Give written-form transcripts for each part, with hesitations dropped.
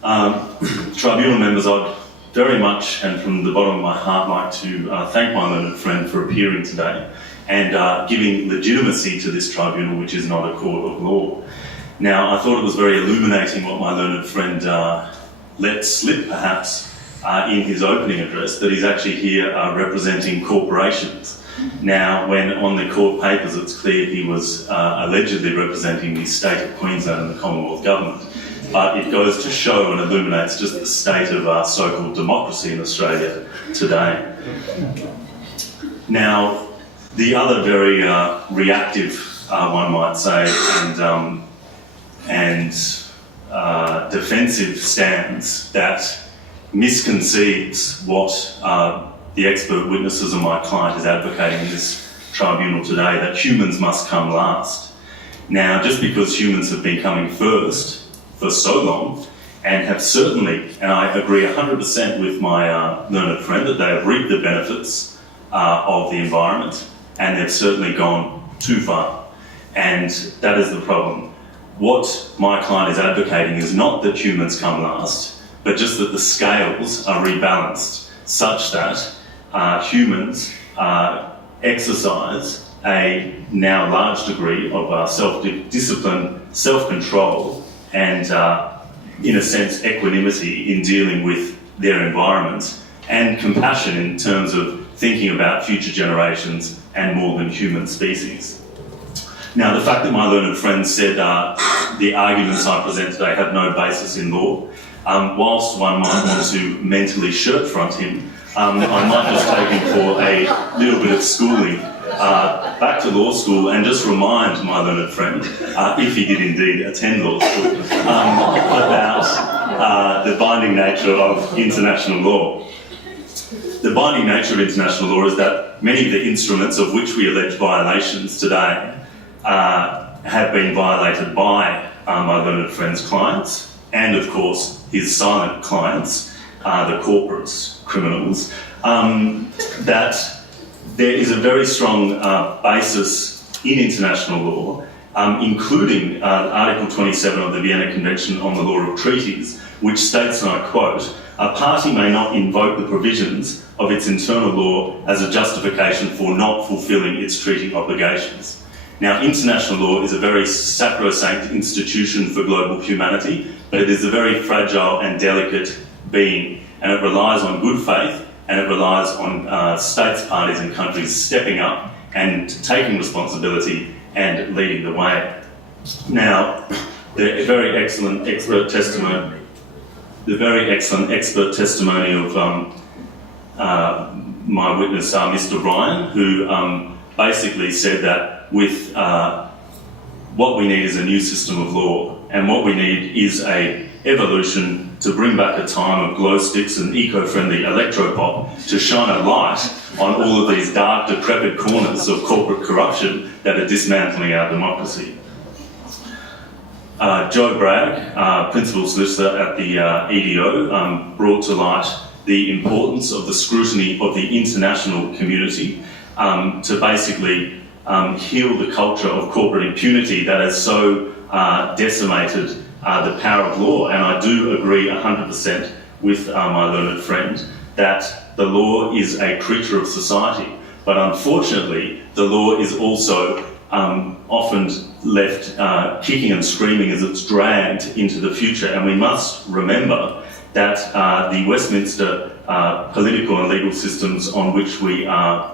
Tribunal members, I'd very much and from the bottom of my heart like to thank my learned friend for appearing today and giving legitimacy to this tribunal, which is not a court of law. Now, I thought it was very illuminating what my learned friend let slip, perhaps, in his opening address, that he's actually here representing corporations. Now, when on the court papers it's clear he was allegedly representing the state of Queensland and the Commonwealth Government, but it goes to show and illuminates just the state of so-called democracy in Australia today. Now, the other very reactive, one might say, and defensive stance that misconceives what the expert witnesses and my client is advocating in this tribunal today, that humans must come last. Now, just because humans have been coming first for so long and have certainly, and I agree 100% with my learned friend, that they have reaped the benefits of the environment, and they've certainly gone too far. And that is the problem. What my client is advocating is not that humans come last, but just that the scales are rebalanced such that humans exercise a now large degree of self-discipline, self-control, and in a sense equanimity in dealing with their environment, and compassion in terms of thinking about future generations and more than human species. Now, the fact that my learned friend said the arguments I present today have no basis in law, whilst one might want to mentally shirt front him, I might just take him for a little bit of schooling back to law school and just remind my learned friend, if he did indeed attend law school, about the binding nature of international law. The binding nature of international law is that many of the instruments of which we allege violations today have been violated by my learned friend's clients, and of course his silent clients, the corporates, criminals, that there is a very strong basis in international law, including Article 27 of the Vienna Convention on the Law of Treaties, which states, and I quote, "A party may not invoke the provisions of its internal law as a justification for not fulfilling its treaty obligations." Now, international law is a very sacrosanct institution for global humanity, but it is a very fragile and delicate being, and it relies on good faith, and it relies on states, parties and countries stepping up and taking responsibility and leading the way. Now, the very excellent expert testimony of my witness, Mr. Ryan, who basically said that with what we need is a new system of law, and what we need is a evolution to bring back a time of glow sticks and eco-friendly electropop to shine a light on all of these dark, decrepit corners of corporate corruption that are dismantling our democracy. Joe Bragg, Principal Solicitor at the EDO, brought to light the importance of the scrutiny of the international community to basically heal the culture of corporate impunity that has so decimated the power of law. And I do agree 100% with my learned friend that the law is a creature of society, but unfortunately the law is also often left kicking and screaming as it's dragged into the future. And we must remember that the Westminster political and legal systems on which we are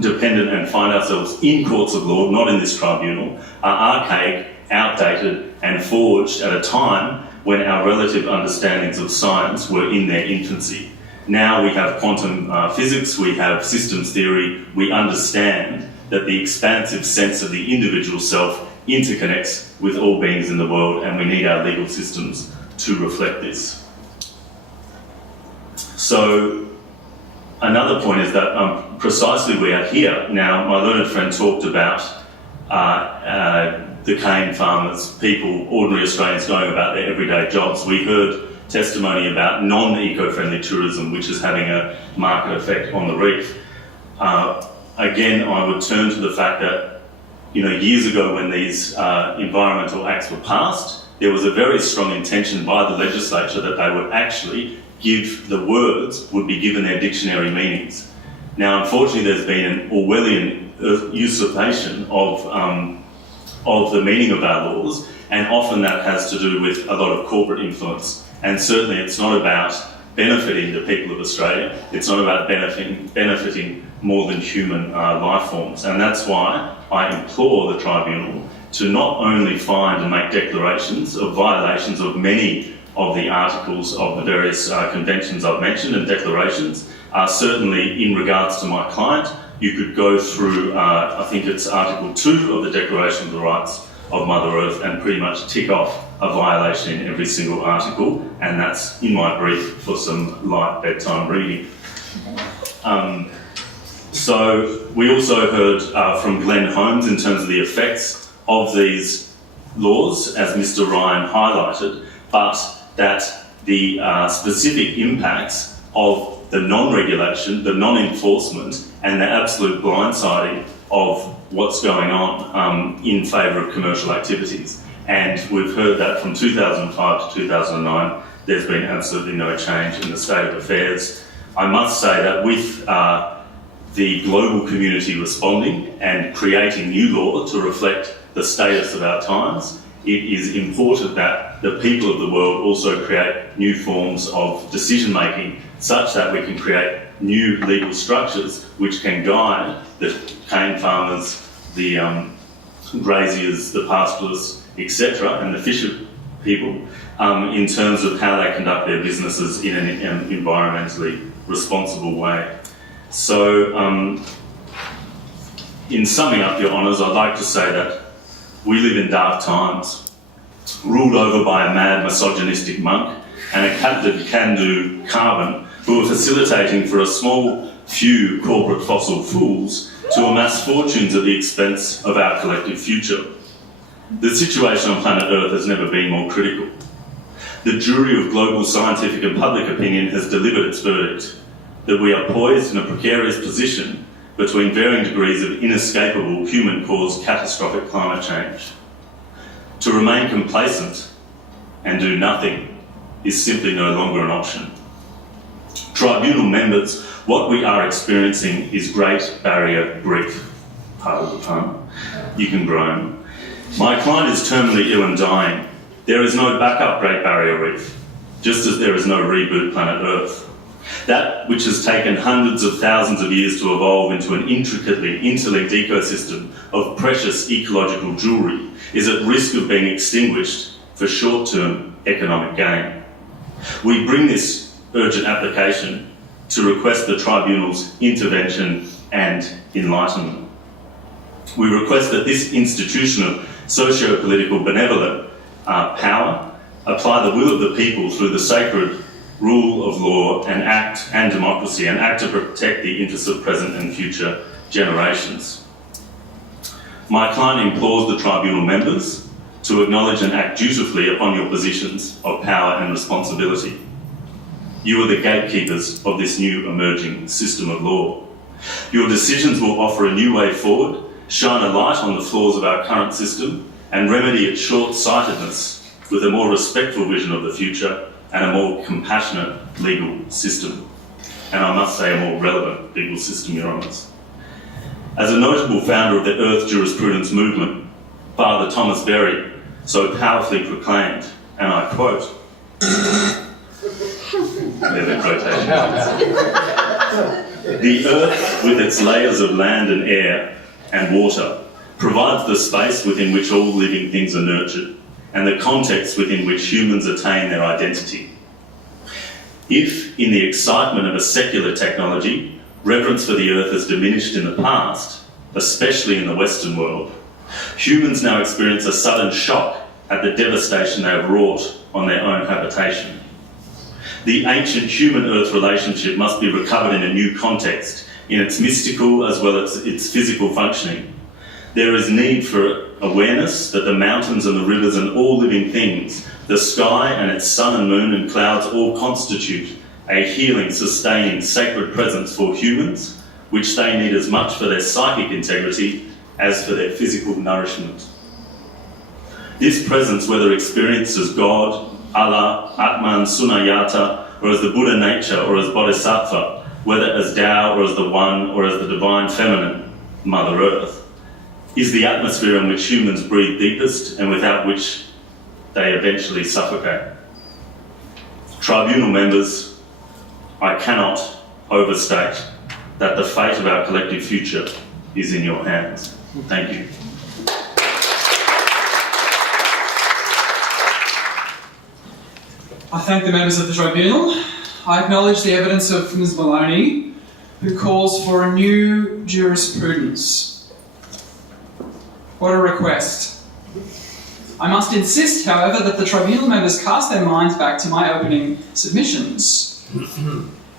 dependent and find ourselves in courts of law, not in this tribunal, are archaic, outdated and forged at a time when our relative understandings of science were in their infancy. Now we have quantum physics, we have systems theory, we understand that the expansive sense of the individual self interconnects with all beings in the world, and we need our legal systems to reflect this. So another point is that precisely we are here. Now, my learned friend talked about the cane farmers, people, ordinary Australians going about their everyday jobs. We heard testimony about non-eco-friendly tourism, which is having a market effect on the reef. Again, I would turn to the fact that, years ago when these environmental acts were passed, there was a very strong intention by the legislature that they would actually give the words, would be given their dictionary meanings. Now, unfortunately, there's been an Orwellian usurpation of the meaning of our laws, and often that has to do with a lot of corporate influence. And certainly it's not about benefiting the people of Australia, it's not about benefiting more than human life forms. And that's why I implore the Tribunal to not only find and make declarations of violations of many of the articles of the various conventions I've mentioned and declarations. Certainly in regards to my client, you could go through, I think it's Article 2 of the Declaration of the Rights of Mother Earth and pretty much tick off a violation in every single article, and that's in my brief for some light bedtime reading. So we also heard from Glenn Holmes in terms of the effects of these laws, as Mr. Ryan highlighted, but that the specific impacts of the non-regulation, the non-enforcement, and the absolute blindsiding of what's going on in favour of commercial activities. And we've heard that from 2005 to 2009, there's been absolutely no change in the state of affairs. I must say that with the global community responding and creating new law to reflect the status of our times, it is important that the people of the world also create new forms of decision-making such that we can create new legal structures which can guide the cane farmers, the graziers, the pastoralists, etc., and the fisher people in terms of how they conduct their businesses in an environmentally responsible way. So, in summing up, Your Honours, I'd like to say that we live in dark times, ruled over by a mad misogynistic monk and a captive can-do carbon who are facilitating for a small few corporate fossil fools to amass fortunes at the expense of our collective future. The situation on planet Earth has never been more critical. The jury of global scientific and public opinion has delivered its verdict that we are poised in a precarious position between varying degrees of inescapable human-caused catastrophic climate change. To remain complacent and do nothing is simply no longer an option. Tribunal members, what we are experiencing is Great Barrier Reef. Pardon the pun. You can groan. My client is terminally ill and dying. There is no backup Great Barrier Reef, just as there is no reboot planet Earth. That which has taken hundreds of thousands of years to evolve into an intricately interlinked ecosystem of precious ecological jewellery is at risk of being extinguished for short-term economic gain. We bring this urgent application to request the Tribunal's intervention and enlightenment. We request that this institution of socio-political benevolent power apply the will of the people through the sacred rule of law and democracy and act to protect the interests of present and future generations. My client implores the Tribunal members to acknowledge and act dutifully upon your positions of power and responsibility. You are the gatekeepers of this new emerging system of law. Your decisions will offer a new way forward, shine a light on the flaws of our current system, and remedy its short-sightedness with a more respectful vision of the future and a more compassionate legal system. And I must say, a more relevant legal system, Your Honours. As a notable founder of the Earth Jurisprudence Movement, Father Thomas Berry so powerfully proclaimed, and I quote, the earth, with its layers of land and air and water, provides the space within which all living things are nurtured and the context within which humans attain their identity. If, in the excitement of a secular technology, reverence for the earth has diminished in the past, especially in the Western world, humans now experience a sudden shock at the devastation they have wrought on their own habitation. The ancient human-earth relationship must be recovered in a new context, in its mystical as well as its physical functioning. There is need for awareness that the mountains and the rivers and all living things, the sky and its sun and moon and clouds all constitute a healing, sustaining, sacred presence for humans, which they need as much for their psychic integrity as for their physical nourishment. This presence, whether experienced as God, Allah, Atman, Sunyata, or as the Buddha nature, or as Bodhisattva, whether as Tao, or as the One, or as the Divine Feminine, Mother Earth, is the atmosphere in which humans breathe deepest and without which they eventually suffocate. Tribunal members, I cannot overstate that the fate of our collective future is in your hands. Thank you. I thank the members of the Tribunal. I acknowledge the evidence of Ms Maloney, who calls for a new jurisprudence. What a request. I must insist, however, that the Tribunal members cast their minds back to my opening submissions.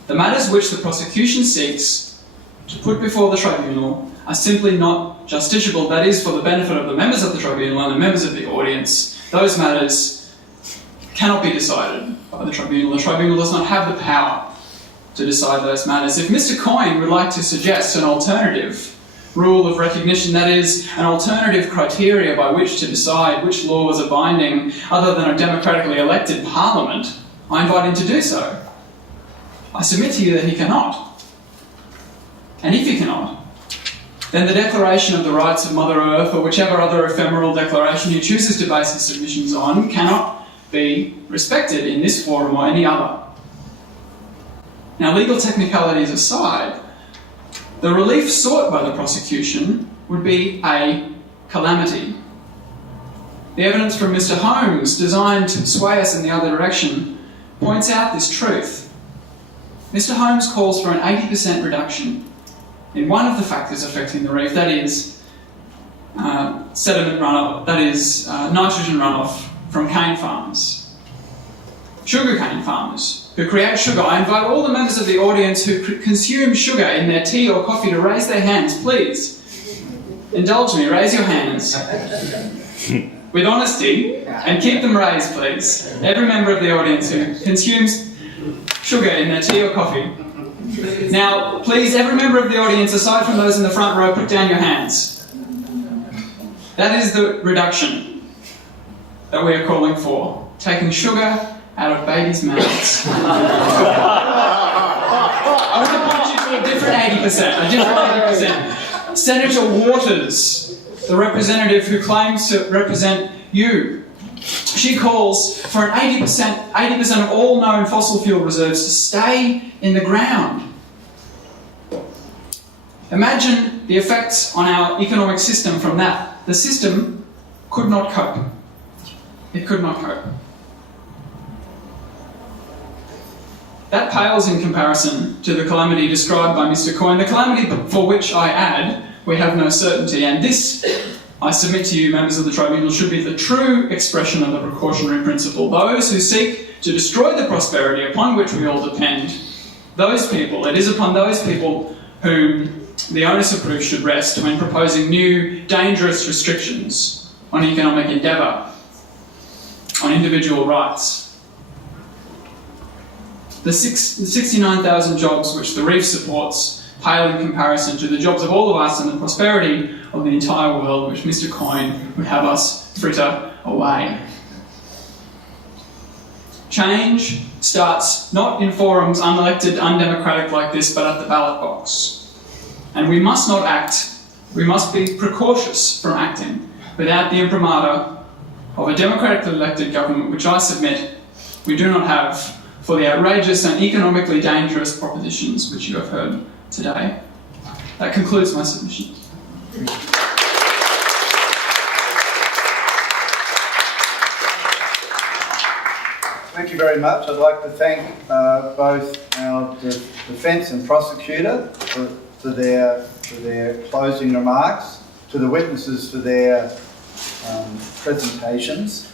The matters which the prosecution seeks to put before the Tribunal are simply not justiciable. That is, for the benefit of the members of the Tribunal and the members of the audience, those matters cannot be decided by the Tribunal. The Tribunal does not have the power to decide those matters. If Mr Coyne would like to suggest an alternative rule of recognition, that is, an alternative criteria by which to decide which laws are binding other than a democratically elected parliament, I invite him to do so. I submit to you that he cannot. And if he cannot, then the Declaration of the Rights of Mother Earth, or whichever other ephemeral declaration he chooses to base his submissions on, cannot be respected in this forum or any other. Now, legal technicalities aside, the relief sought by the prosecution would be a calamity. The evidence from Mr Holmes, designed to sway us in the other direction, points out this truth. Mr Holmes calls for an 80% reduction in one of the factors affecting the reef, that is sediment runoff, that is nitrogen runoff from cane farmers, sugarcane farmers who create sugar. I invite all the members of the audience who consume sugar in their tea or coffee to raise their hands, please. Indulge me, raise your hands. With honesty, and keep them raised, please. Every member of the audience who consumes sugar in their tea or coffee. Now, please, every member of the audience, aside from those in the front row, put down your hands. That is the reduction that we are calling for. Taking sugar out of babies' mouths. I want to point you to a different 80%, a different 80%. Senator Waters, the representative who claims to represent you, she calls for an 80% of all known fossil fuel reserves to stay in the ground. Imagine the effects on our economic system from that. The system could not cope. It could not cope. That pales in comparison to the calamity described by Mr Coyne, the calamity for which, I add, we have no certainty. And this, I submit to you, members of the Tribunal, should be the true expression of the precautionary principle. Those who seek to destroy the prosperity upon which we all depend, those people, it is upon those people whom the onus of proof should rest when proposing new, dangerous restrictions on economic endeavour, on individual rights. The 69,000 jobs which the Reef supports pale in comparison to the jobs of all of us and the prosperity of the entire world which Mr Coyne would have us fritter away. Change starts not in forums unelected, undemocratic like this, but at the ballot box. And we must not act, we must be precautious from acting without the imprimatur of a democratically elected government, which I submit we do not have for the outrageous and economically dangerous propositions which you have heard today. That concludes my submission. Thank you very much. I'd like to thank both our defence and prosecutor for their closing remarks, to the witnesses for their presentations.